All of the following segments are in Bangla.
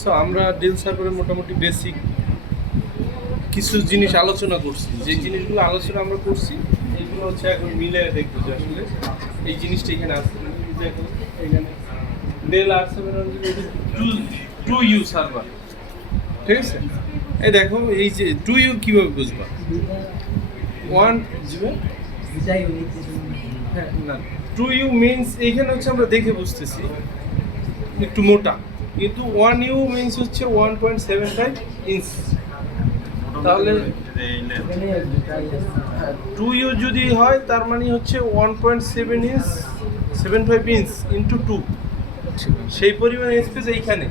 সো আমরা ডেল সার্ভারে মোটামুটি বেসিক কিছু জিনিস আলোচনা করছি, যে জিনিসগুলো আলোচনা আমরা করছি এইগুলো হচ্ছে এখন মিলে দেখবো যে আসলে এই জিনিসটা এখানে আছে। দেখো এখানে ডেল R700 2U সার্ভার, ঠিক আছে? এই দেখো এই যে 2U কিভাবে বুঝবা? ওয়ান হ্যাঁ না 2U মিনস এইখানে হচ্ছে আমরা দেখে বুঝতেছি একটু মোটা, কিন্তু 1U মিনস হচ্ছে 1.75 ইঞ্চ। তাহলে 2U যদি হয় তার মানে হচ্ছে 1.7 ইঞ্চ 75 ইঞ্চ ইন্টু 2, সেই পরিমাণ স্পেস এইখানে,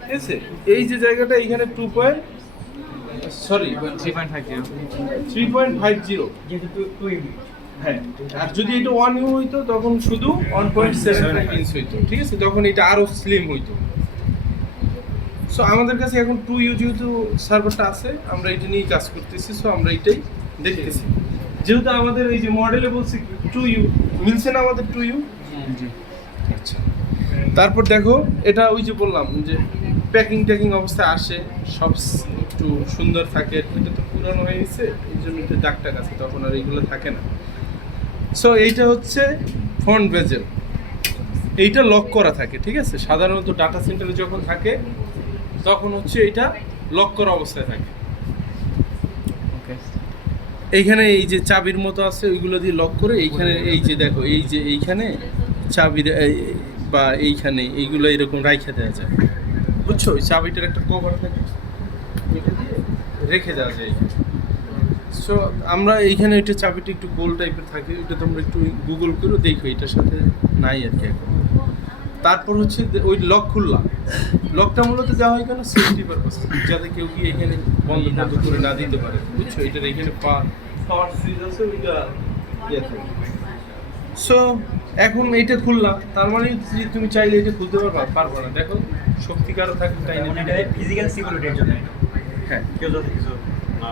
ঠিক আছে? এই যে জায়গাটা এইখানে 3.50 হ্যাঁ, আর যদি এটা 1U হইতো তখন শুধু 1.75 ইঞ্চ হইতো, ঠিক আছে? তখন এটা আরো স্লিম হইতো। সো আমাদের কাছে এখন 2U যেহেতু সার্ভারটা আছে, আমরা এটা নিয়ে কাজ করতেছি। সো আমরা এটাই দেখতেছি, যেহেতু আমাদের এই যে মডেলে বলছি 2U মিলছে না আমাদের 2U। আচ্ছা, তারপর দেখো এটা ওই যে বললাম যে প্যাকিং অবস্থায় আসে, সব একটু সুন্দর থাকে। এটা তো পুরানো হয়ে গেছে, এই জন্য একটু দাগ টাগ আছে, তখন আর এইগুলো থাকে না। সো এইটা হচ্ছে ফ্রন্ট বেজেল, এইটা লক করা থাকে, ঠিক আছে? সাধারণত ডাটা সেন্টারে যখন থাকে তখন হচ্ছে এটা লক করা অবস্থায় থাকে। এইখানে এই যে চাবির মতো আছে ওইগুলো দিয়ে লক করে এইখানে এই যে দেখো এই যে এইখানে চাবির বা এইখানে এইগুলো এরকম রাইখে দেওয়া যায়, বুঝছো? ওই চাবিটার একটা কভার থাকে, এটা দিয়ে রেখে দেওয়া যায়। সো আমরা এইখানে এটা চাবিটা একটু গোল টাইপের থাকে, এটা তোমরা একটু গুগল করে দেখো, এটার সাথে নাই আর কি এখন। তারপর হচ্ছে ওই লক খুললাম, লকটা মূলত দেওয়া হয় কেন? সেফটি পারপাস, যাতে কেউ কি এখানে বন্ধ করে না দিতে পারে, বুঝছো? এটার এখানে পাওয়ার সুইচ আছে, ওইটা ইয়ে থাকে। সো এখন এইটা খুললাম, তার মানে তুমি চাইলে এটা খুলতে পারবা না। দেখো শক্তিকারও থাকে, তাই না? ফিজিক্যাল সিকিউরিটির জন্য। হ্যাঁ, কেউ যাতে কিছু না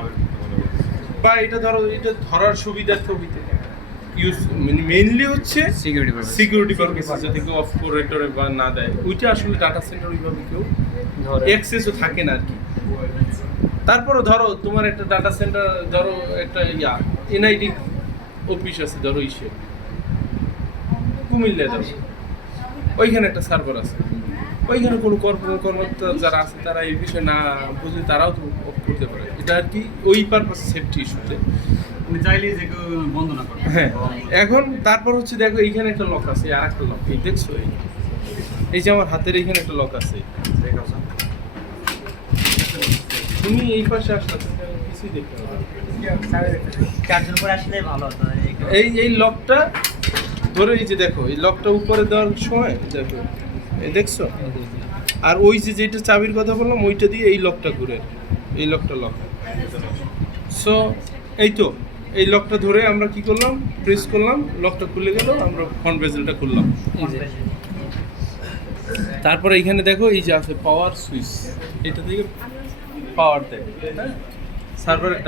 বা এটা ধরো এটা ধরার সুবিধার্থ হইতে ইউজ, মানে মেইনলি হচ্ছে সিকিউরিটি পারপাস, যাতে কেউ অফ করে বা না দেয়। ওইটা আসলে ডাটা সেন্টার ওইভাবে কেউ অ্যাক্সেসও থাকে না আর কি। তারপরও ধরো তোমার একটা ডাটা সেন্টার, ধরো একটা এনআইডি অফিস আছে, ধরো ইসে কুমিল্লায়, ধরো ওইখানে একটা সার্ভার আছে, ওইখানে কোনো কর্মকর্তা যারা আছে তারা এই বিষয়ে না বুঝে তারাও তো অফ করতে পারে। এটা আর কি ওই পারপাস, সেফটি ইস্যুতে চাইলে যে কেউ বন্ধ না করে। হ্যাঁ, এখন তারপর হচ্ছে দেখো এইখানে একটা লক আছে, আর একটা লক, এই দেখছো? এই যে আমার হাতের এইখানে একটা লক আছে, তুমি এই পাশে আসলে কিছুই দেখতে পাবে। চারজন করে আসলে ভালো হতো। এই লকটা ধরে এই যে দেখো, এই লকটা উপরে দেওয়ার সময় দেখো, এই দেখছো? আর ওই যে যেটা চাবির কথা বললাম ওইটা দিয়ে এই লকটা ঘুরে, এই লকটা লক। সো এই তো এই লকটা ধরে আমরা কি করলাম, প্রেস করলাম, লকটা খুলে গেল, আমরা ফ্রন্ট বেজেলটা খুললাম। তারপরে এইখানে দেখো এই যে আছে পাওয়ার সুইচ, এটা থেকে পাওয়ার দেয়, হ্যাঁ, সার্ভারের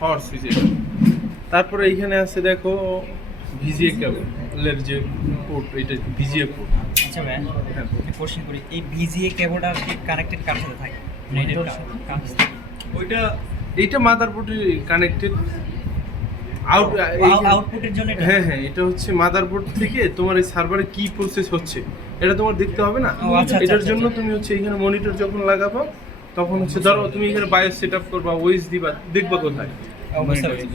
পাওয়ার সুইচ এটা। তারপরে এইখানে আছে দেখো ভিজিএ কেবলের যে পোর্ট, এটা ভিজিএ পোর্ট। আচ্ছা ভাই, হ্যাঁ কোশ্চেন করি, এই ভিজিএ কেবলটা কি কানেক্টেড কার সাথে থাকে? ওইটা এইটা মাদারবোর্ডে কানেক্টেড আউটপুটের জন্য। হ্যাঁ, এটা হচ্ছে মাদারবোর্ড থেকে তোমার এই সার্ভারে কি প্রসেস হচ্ছে এটা তোমার দেখতে হবে না। এটার জন্য তুমি হচ্ছে এখানে মনিটর যখন লাগাবো তখন হচ্ছে ধরো তুমি এখানে বায়োস সেট আপ করবা, ওএস দিবা, দেখবা কোথায়,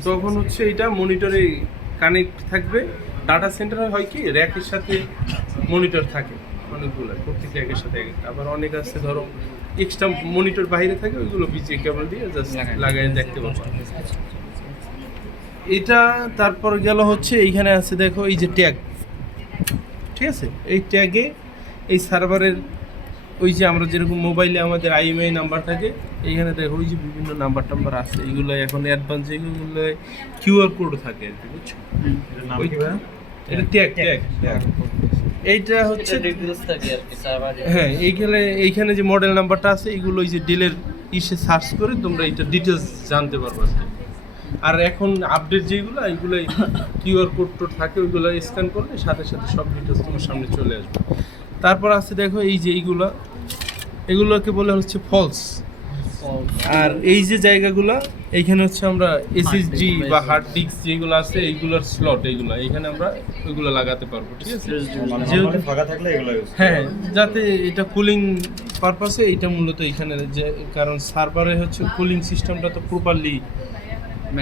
তখন হচ্ছে এটা মনিটরে কানেক্ট থাকবে। ডাটা সেন্টারে হয় কি র্যাকের সাথে মনিটর থাকে অনেকগুলো, প্রত্যেক র্যাকের সাথে একটা, আবার অনেক আছে ধরো এক্সট্রা মনিটর বাইরে থাকে, ওইগুলো ভিজিএ কেবল দিয়ে জাস্ট লাগাই দেখতে পাবো এটা। তারপর গেল হচ্ছে এইখানে আছে দেখো এই যে ট্যাগ, ঠিক আছে? এই ট্যাগে এই সার্ভারের ওই যে আমরা যেরকম মোবাইলে আমাদের আইএমআই নাম্বার থাকে, এইখানে দেখো ওই যে বিভিন্ন নাম্বার টাম্বার আছে, এইগুলো এখন অ্যাডভান্স, এইগুলো কিউআর কোড থাকে আর কি, বুঝছো? এটা ট্যাগ এইটা হচ্ছে হ্যাঁ, এইখানে যে মডেল নাম্বারটা আছে এইগুলো ওই যে ডেলের ইসে সার্চ করে তোমরা এটা ডিটেলস জানতে পারবে আর কি। আর এখন আপডেট যেগুলো এইগুলোই কিউআর কোড টোড থাকে, ওইগুলো স্ক্যান করলে সাথে সাথে সব ডিটেলস তোমার সামনে চলে আসবে। তারপর আছে দেখো এই যে এইগুলো এগুলোকে বলে হচ্ছে ফলস। আর এই যে জায়গাগুলো এইখানে হচ্ছে আমরা এসএসডি বা হার্ড ডিস্ক যেগুলো আছে এইগুলোর স্লট, এইগুলো এখানে আমরা ওইগুলো লাগাতে পারবো, ঠিক আছে? যেহেতু ফাঁকা থাকলে এগুলো use করা হ্যাঁ, যায়। যাতে এটা কুলিং পারপাসে এইটা মূলত এখানে যে, কারণ সার্ভারে হচ্ছে কুলিং সিস্টেমটা তো প্রপারলি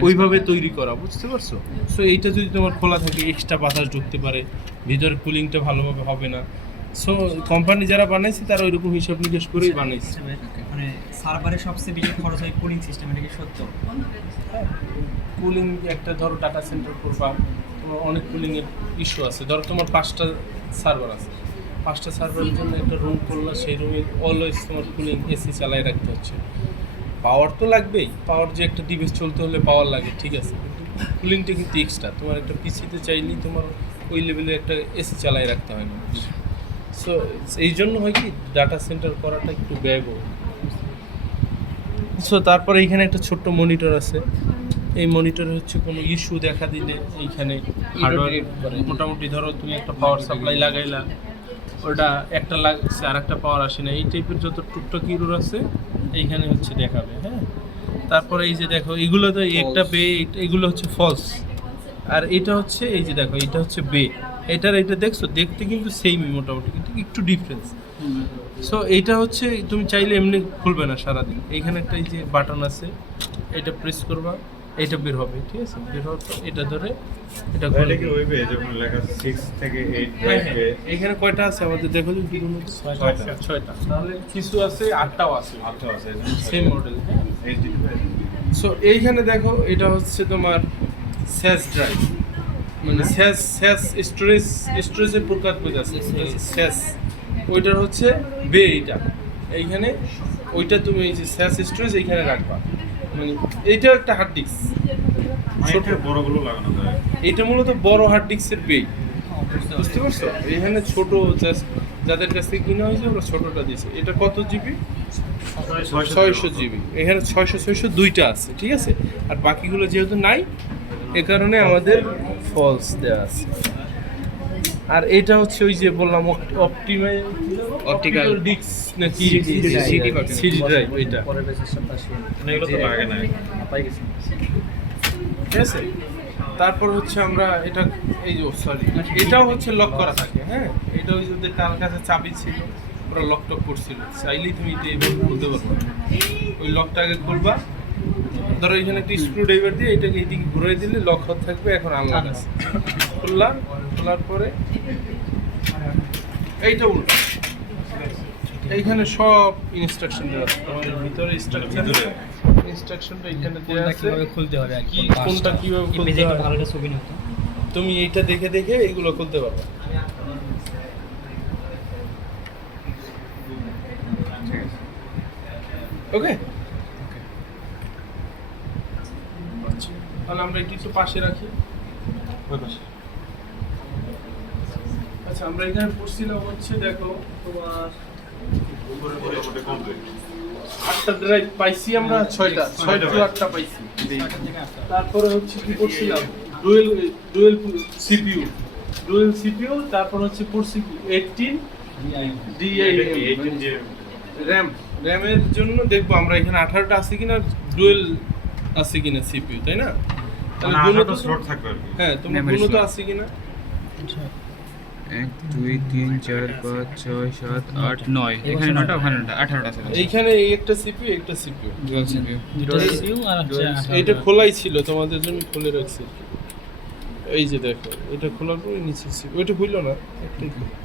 ওইভাবে তৈরি করা, বুঝতে পারছো? সো এইটা যদি তোমার খোলা থাকে এক্সট্রা বাতাস ঢুকতে পারে, ভিতরে কুলিংটা ভালোভাবে হবে না। সো কোম্পানি যারা বানাইছে তারা ওইরকম হিসাব নিকেশ করেই বানাইছে। মানে সার্ভারে সবচেয়ে বেশি খরচ হয় কুলিং সিস্টেম, এটা কি সত্য? কুলিং একটা ধরো ডাটা সেন্টার করবা, তোমার অনেক কুলিংয়ের ইস্যু আছে। ধরো তোমার 5টা সার্ভার আছে, 5টা সার্ভারের জন্য একটা রুম করলা, সেই রুমে অলওয়েজ তোমার কুলিং এসি চালাই রাখতে হচ্ছে। পাওয়ার তো লাগবেই, পাওয়ার যে একটা ডিভাইস চলতে হলে পাওয়ার লাগে, ঠিক আছে, কিন্তু কুলিংটা কিন্তু এক্সট্রা। তোমার একটা পিসিতে চাইলেই তোমার ওই লেভেলে একটা এসি চালাই রাখতে হয় না। সো এই জন্য হয় কি ডাটা সেন্টার করাটা একটু ব্যয়বহুল। সো তারপরে এইখানে একটা ছোট্ট মনিটর আছে। এই মনিটরে হচ্ছে কোনো ইস্যু দেখা দিলে এইখানে হার্ডওয়্যার, মোটামুটি ধরো তুমি একটা পাওয়ার সাপ্লাই লাগাইলা, ওটা একটা লাগছে আর একটা পাওয়ার আসে না, এই টাইপের যত টুকটাক ইরোর আছে এইখানে হচ্ছে দেখাবে। হ্যাঁ, তারপরে এই যে দেখো এগুলো তো একটা বে, এগুলো হচ্ছে ফলস, আর এটা হচ্ছে এই যে দেখো এটা হচ্ছে বে। এটা দেখছো, দেখতে কিন্তু সেমই মোটামুটি, কিন্তু একটু ডিফারেন্স। সো এইটা হচ্ছে তুমি চাইলে এমনি খুলবে না সারাদিন। এইখানে একটা এই যে বাটন আছে, এটা প্রেস করবা, এটা বের হবে, ঠিক আছে? বের হওয়ার পর এটা ধরে এটা এটা খুলবে। কি ওয়েবে যখন লেখা 6 থেকে 8 হ্যাঁ, ড্রাইভে এখানে কয়টা আছে আমাদের দেখো তো, দুটোর মধ্যে ছয়টা। তাহলে কিছু আছে, 8টাও আছে, 8টা আছে same model. HD device. So এইখানে দেখো এটা হচ্ছে তোমার স্যাস ড্রাইভ, মানে স্যাস স্টোরেজের প্রকার বোঝা আছে, স্যাস ওইটার হচ্ছে বে। এইটা এইখানে ওইটা তুমি এই যে স্যাস স্টোরেজ এইখানে রাখবা, মানে এইটাও একটা হার্ড ডিস্ক। ছোট বড়গুলো লাগানো যায়। এটা মূলত বড় হার্ড ডিস্কের বে, বুঝতে পারছো? এখানে ছোট জাস্ট যাদের কাছ থেকে কিনা হয়েছে ওরা ছোটটা দিয়েছে। এটা কত জিবি? 600 জিবি। এখানে 600 দুইটা আছে, ঠিক আছে? আর বাকিগুলো যেহেতু নাই, এ কারণে আমাদের ফলস দেওয়া আছে। আর এটা হচ্ছে ওই যে বললাম অপটিক্যাল ডিস্ক নাকি সিডি ড্রাইভ, এটা মানে এগুলো তো লাগে না। ঠিক আছে? তারপর হচ্ছে আমরা এটা এই যে সরি, এটাও হচ্ছে লক করা থাকে। হ্যাঁ, এটা ওই যে তার কাছে চাবি ছিল, ওরা লক টক করছিল, চাইলেই তুমি এটা এইভাবে খুলতে পারবে। ওই লকটাকে খুলবা, ধরো এখানে একটা স্ক্রু ড্রাইভার দিয়ে এটাকে এইদিকে ঘুরিয়ে দিলে লক হতে থাকবে। এখন আনলক আছে, খোলার পরে এইটা উল্টো, এইখানে সব ইনস্ট্রাকশন দেওয়া আছে। তোমার ভিতরে ইনস্ট্রাকশনটা এখানে দেওয়া আছে, কিভাবে খুলতে হবে আর কি, কোনটা কিভাবে খুলতে খুলতে হয়। ভালো একটা ছবি নিতে। তুমি এইটা দেখে দেখে এইগুলো খুলতে পারবে। ওকে, তাহলে আমরা একটু পাশে রাখি। আচ্ছা, আমরা এখানে পড়ছিলাম হচ্ছে দেখো তোমার উপরে মোটামুটি কমপ্লিট। 8টা ড্রাইভ পাইছি আমরা, 6টা পাইছি। তারপরে হচ্ছে কি করছিলাম, ডুয়েল সিপিইউ, তারপর হচ্ছে পড়ছি 18 18 যে র্যামের জন্য দেখবো আমরা এখানে 18টা আছে কিনা, ডুয়েল আছে কিনা সিপিইউ, তাই না? তাহলে মানে গুণও 8টা তো স্লট থাকবে আর কি। হ্যাঁ, তোমার Memory গুণও তো slot। আছে কিনা। 1 2 3 4 5 6 7 8 9 এখানে 9টা ওখানে 9টা 18টা আছে এইখানে এই একটা সিপিইউ, একটা সিপিইউ। ডুয়াল সিপিইউ এটা খোলাই ছিল, তোমাদের জন্য খুলে রাখছি। এই যে দেখো, এটা খোলার পরে নিচে সিপিইউ, ওইটা খুললো না, একটাই খুললো।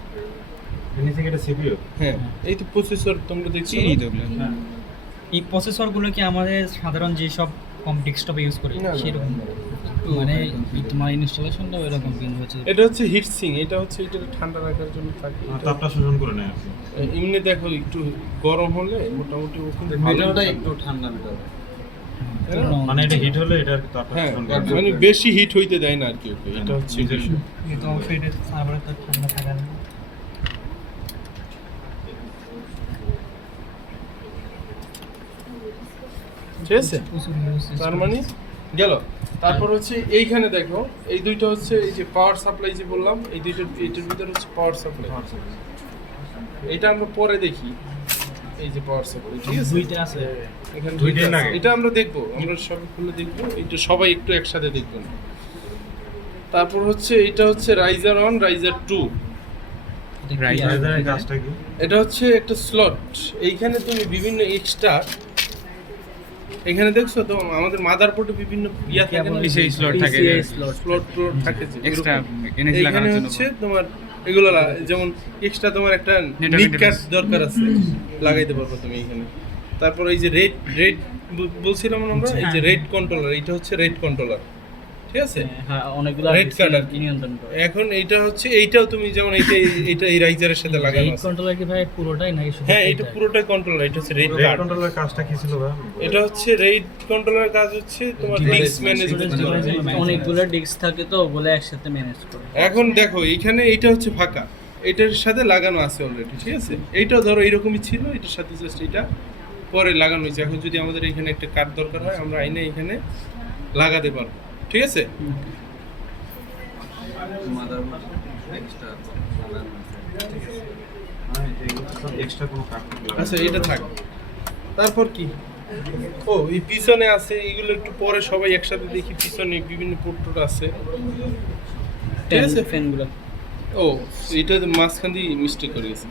নিচে এটা সিপিইউ। হ্যাঁ, এই তো প্রসেসর তোমরা দেখছো চিনি তো ওগুলো এই প্রসেসরগুলো কি আমাদের সাধারণ যে সব ডেস্কটপে ইউজ করি না, না। সেরকম? মানে তোমার ইনস্টলেশনটা ওইরকম কিন্তু হচ্ছে। এটা হচ্ছে হিট সিং, এটা হচ্ছে এটা ঠান্ডা রাখার জন্য থাকে। এটা তাপটা শোষণ করে নেয় আর কি। এমনি দেখো একটু গরম হলে মোটামুটি ওখানে ভালো একটু ঠান্ডা ভিতরে। মানে এটা হিট হলে এটা তাপটা হ্যাঁ, শোষণ করে। মানে বেশি হিট হইতে দেয় না আর কি ওকে, এটা হচ্ছে বিষয়। কিন্তু অবশ্যই এটা সার্ভারে তো ঠান্ডা থাকা না। ঠিক আছে, তার মানে গেল। তারপর হচ্ছে এইখানে দেখো, এই দুইটা হচ্ছে এই যে পাওয়ার সাপ্লাই যে বললাম, এইটার ভিতরে হচ্ছে পাওয়ার সাপ্লাই। এটা আমরা পরে দেখি। এই যে পাওয়ার সাপ্লাই, ঠিক আছে? দুইটা আছে। এখানে দুইটাই দুইটা আছে। লাগে। এটা আমরা দেখবো, আমরা সব খুলে দেখবো, এটা সবাই একটু একসাথে দেখবো না। তারপর হচ্ছে এটা হচ্ছে রাইজার 1 রাইজার 2। এটা কি Right. আছে? রাইজারের কাজটা কি? এটা হচ্ছে একটা স্লট। এইখানে তুমি বিভিন্ন এক্সট্রা, এখানে দেখছো তো আমাদের মাদারবোর্ডে বিভিন্ন ইয়া থাকে না, PCI slot থাকে, PCI slot। স্লট থাকে যে এক্সট্রা এরকম। এনএসি এইখানে লাগানোর জন্য হচ্ছে তোমার এগুলো যেমন এক্সট্রা তোমার একটা Network নিক কার্ড interface। দরকার আছে, লাগাইতে পারবো তুমি এখানে। তারপর এই যে রেড বলছিলাম আমরা, এই যে রেড কন্ট্রোলার, এটা হচ্ছে রেড কন্ট্রোলার, ঠিক আছে? হ্যাঁ, অনেকগুলো Red card আর কি। নিয়ন্ত্রণ করে। এখন এইটা হচ্ছে, এইটাও তুমি যেমন এইটা এই রাইজারের সাথে লাগানো এই আছে। কন্ট্রোলার কি ভাই পুরোটাই নাকি শুধু হ্যাঁ, এটা এইটাই? পুরোটাই কন্ট্রোলার, এটা হচ্ছে রেড রেড কার্ড। কন্ট্রোলের কাজটা কি ছিল ভাই? এটা হচ্ছে রেড কন্ট্রোলারের কাজ হচ্ছে তোমার ডিস্ক ম্যানেজমেন্ট। অনেকগুলো ডিস্ক থাকে তো, ওগুলো একসাথে ম্যানেজ করে। এখন দেখো এইখানে এইটা হচ্ছে ফাঁকা, এটার সাথে লাগানো আছে অলরেডি, ঠিক আছে? এইটাও ধরো এইরকমই ছিল, এটার সাথে জাস্ট এটা পরে লাগানো হয়েছে। এখন যদি আমাদের এখানে একটা কার্ড দরকার হয়, আমরা আইনে এখানে লাগাতে পারবো, ঠিক আছে? এক্সট্রা কোনো কাজ আচ্ছা, এটা থাক। তারপর কি, ও এই পিছনে আছে, এগুলো একটু পরে সবাই একসাথে দেখি। পিছনে বিভিন্ন পোর্ট আছে, ঠিক আছে? ফ্যানগুলো ও এটা মাঝখান দিয়ে মিস্টেক করে গেছে।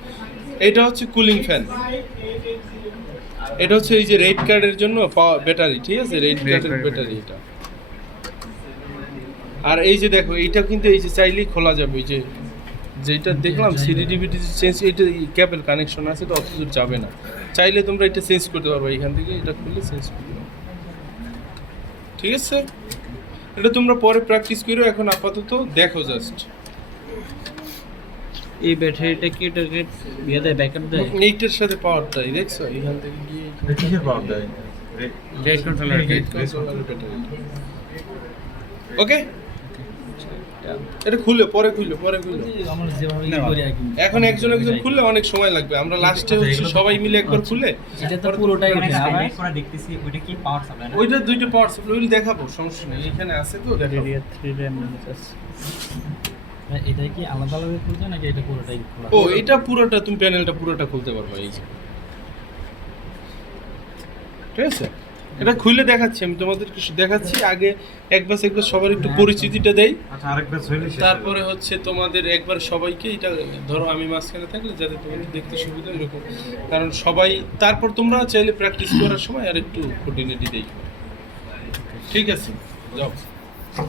এটা হচ্ছে কুলিং ফ্যান। এটা হচ্ছে এই যে রেড কার্ডের জন্য ব্যাটারি, ঠিক আছে? রেড কার্ডের card ব্যাটারি এটা। আর এই যে দেখো, এইটা কিন্তু এই যে চাইলেই খোলা যাবে। এই যে যেটা দেখলাম সিডিডিভিডি চেঞ্জ, এটা কেবল কানেকশন আছে তো অত দূর যাবে না। চাইলে তোমরা এটা চেঞ্জ করতে পারবে, এখান থেকে এটা খুলে চেঞ্জ করতে পারবে, ঠিক আছে? এটা তোমরা পরে প্র্যাকটিস করো, এখন আপাতত দেখো জাস্ট। এই ব্যাটারিটা কি এটাকে ইয়ে দেয়, ব্যাকআপ দেয়? এইটার সাথে পাওয়ারটাই দেখছো, এখান থেকে গিয়ে কিসের পাওয়ার দেয়? রেড কন্ট্রোলার ওকে, এটা খুলে পরে খুললো। আমরা যেভাবে ই করি আর কি। এখন একজন খুললে অনেক সময় লাগবে, আমরা লাস্টে হচ্ছে সবাই মিলে একবার খুলে এটা তো পুরোটাই এখানে ওঠে না ভাই? হাইলাইট করা দেখতেছি, ওইটা কি পাওয়ার সাপ্লাই না? ওইটা দুইটা পাওয়ার সাপ্লাই, ওই দেখাবো, সমস্যা নেই। এখানে আছে তো দেখাবো। DDR 3 RAM আছে। ভাই এটা কি আলাদা আলাদা খুলতে নাকি এটা পুরোটাই খোলা? ও এটা পুরোটা, তুমি প্যানেলটা পুরোটা খুলতে পারবে, এই যে, ঠিক আছে? এটা খুলে দেখাচ্ছি, আমি তোমাদেরকে দেখাচ্ছি। আগে একবার সবার একটু পরিচিতিটা দেই, আচ্ছা, আরেকবার হইলে শেষ। তারপরে হচ্ছে তোমাদের একবার সবাইকে এটা ধরো আমি মাঝখানে থাকলে যাতে তোমাদের দেখতে সুবিধা এরকম, কারণ সবাই তারপর তোমরা চাইলে প্র্যাকটিস করার সময় আর একটু খুঁটিনাটি দেই, ঠিক আছে? যাও।